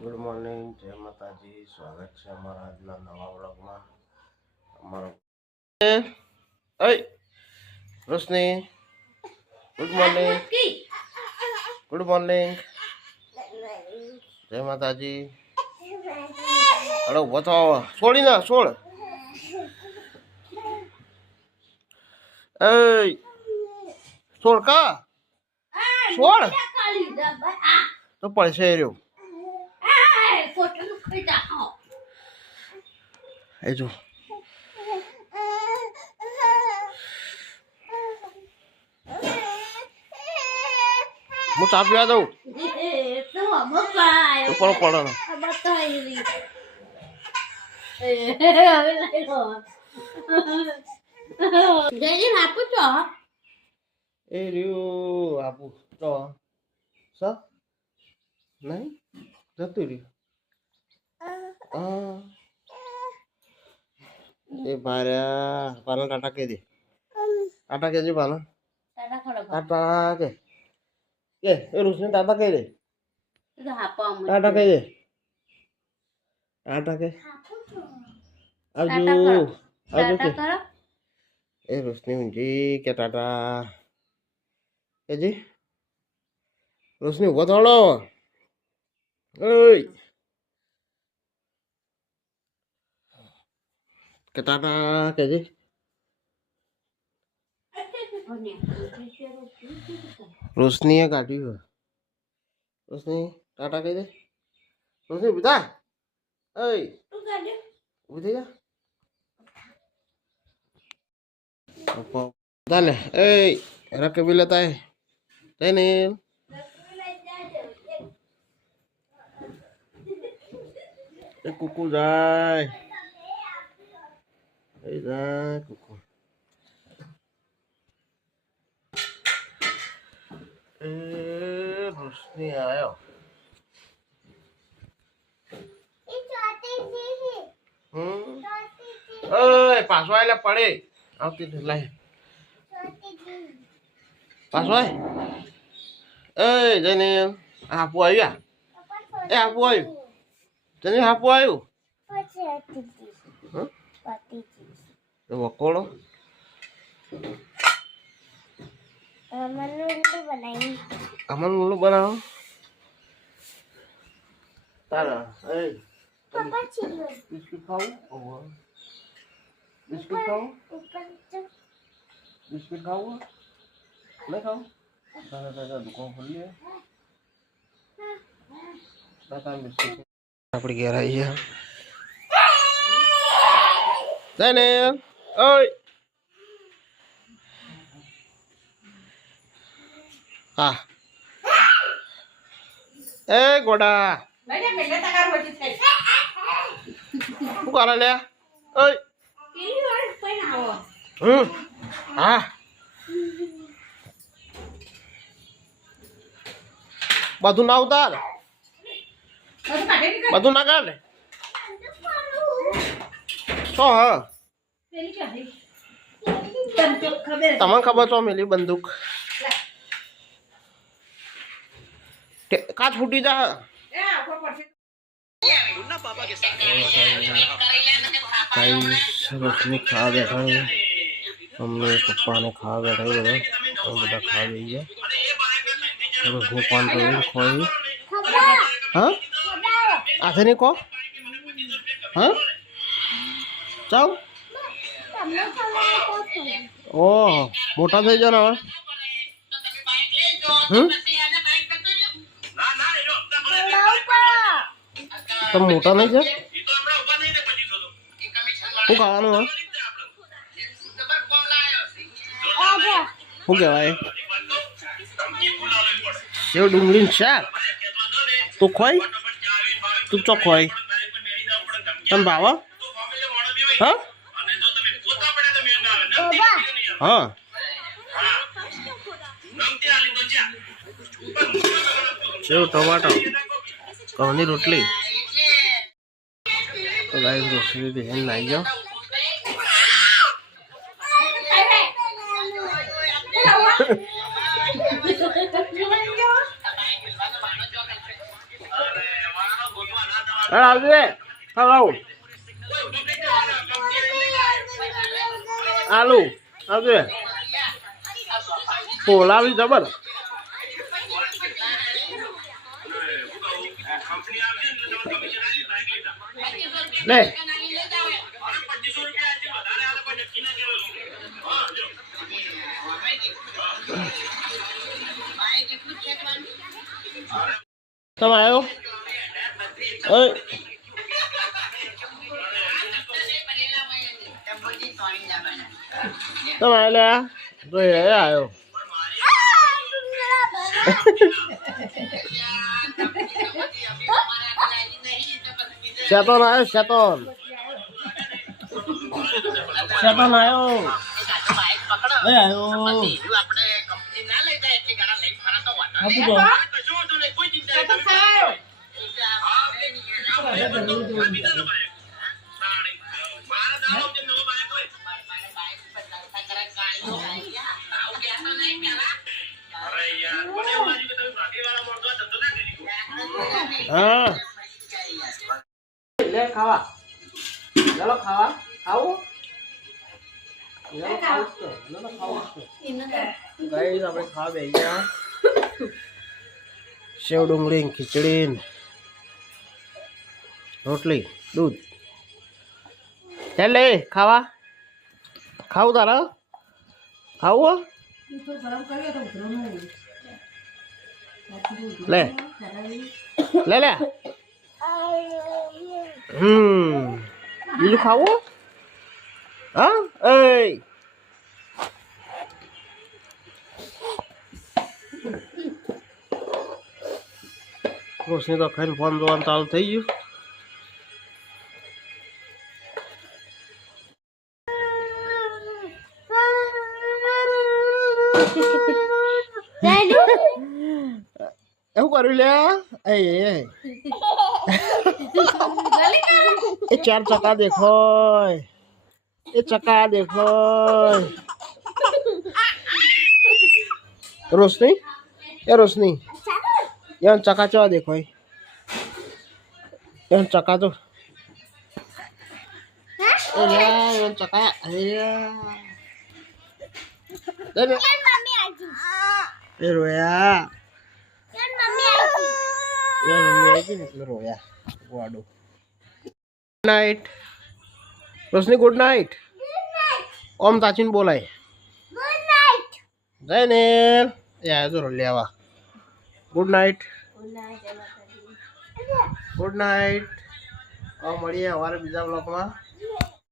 Good morning, જય માતાજી. સ્વાગત છે અમારા આજના નવા વ્લોગમાં. અમારો રોશની, ગુડ મોર્નિંગ. ગુડ મોર્નિંગ, જય માતાજી. હલો ઉભો થો, છોડી ના છોડ. છોડ કા છોડ તો પડશે રહ્યો. એ જો હું ચા પીવા દઉં તો પડો પડો એ રહ્યું આપું તો સ નહીં જતું રહ્યું. એ ભાર્યા પાના ટાટા કહી દે. ટાટા કહેજે પાના ટાટા કે એ રોશની ટાટા કહી દે. ટાટા કહી દે. ટાટા કે આવજો આવજો કે એ રોશની ઊંઘી કે ટાટા કેજી. રોશની ઉભો થોડો. ઓય કે ટાટા કેજી. રોશનીએ કાઢ્યું. રોશની ટાટા કહી દે. રોશની બુધા ઓય ઉભી થઈ જા. dale ey era que vi la tae Daniel el cucu dai ấy ra cucu Rosni ayo ơi paso ai la pared આવતી લાય પાછો આય. એ જઈને આપું આવ્યા. એ આપું આવ્યું. જઈને આપું આવ્યું. વકોડો અમન લુલ્લુ બનાવો તારા. એ બિસ્કિટ ખાવું. બિસ્કિટ ખાવું. બિસ્કિટ ખાવું નહીં ખાવું. દાદા દાદા દુકાન ખોલીએ. દાદા બિસ્કિટ આપણી ઘેર આવી છે. Daniel ઓય હા એ ગોડા શું કરે લે. ઓય હા બધું ના ઉતાર. બધું ના કાઢ છો. હા તમને ખબર છો મેલી બંદૂક કાચ ફૂટી જા. રોશની ખાવા બેઠા છે. મમ્મી પપ્પાને ખાવા બેઠા બધા ખાવા જઈ ગયા. હું પાન ખોઈ હા આથે નહીં કહો. હા ચાલ ઓહ મોટા થઈ જાય ને હવે. તમે મોટા નહીં છે. શું ખાવાનું હોય શું કહેવાય એવું ડુંગળીનું શાક તું ખોઈ તું ચો ખોઈ તમે ભાવ હા હા સેવ ટમાટર ઘઉંની રોટલી તો ગાઈસ રોટલી બેન નાઈ જાઓ. અરે આવજે હાલો આલુ આવજે બોલાવી જબર લે તમે આવ્યો તમે લે જોઈ આવ્યો શેતોન આવ્યો શેતોન શેતોન આવ્યો હા લે ખાવા ચાલો ખાવા ખાવું ગાઈસ આપણે ખાવા બેસી ગયા સેવ ડુંગળી ખીચડી રોટલી દૂધ ચાલ લે ખાવા ખાવું તારા ખાવું લે લે લે બીજું ખાવું હા એ રોશની તો ખાઈને ફોન જોવાનું ચાલુ થઈ ગયું એવું કર્યું લે એ ચાર ચકા દેખો એ ચકા દેખો રોશની એ રોશની યાર ચકા ચવા દેખો યાર ચકા તો યાર ચકા એ રોયા રોયા વાડો ગુડ નાઇટ રોશની ગુડ નાઇટ ઓમ તાચીને બોલાય જય ને યા જો લેવા ગુડ નાઇટ ગુડ નાઇટ મળીએ અમારે બીજા બ્લોકમાં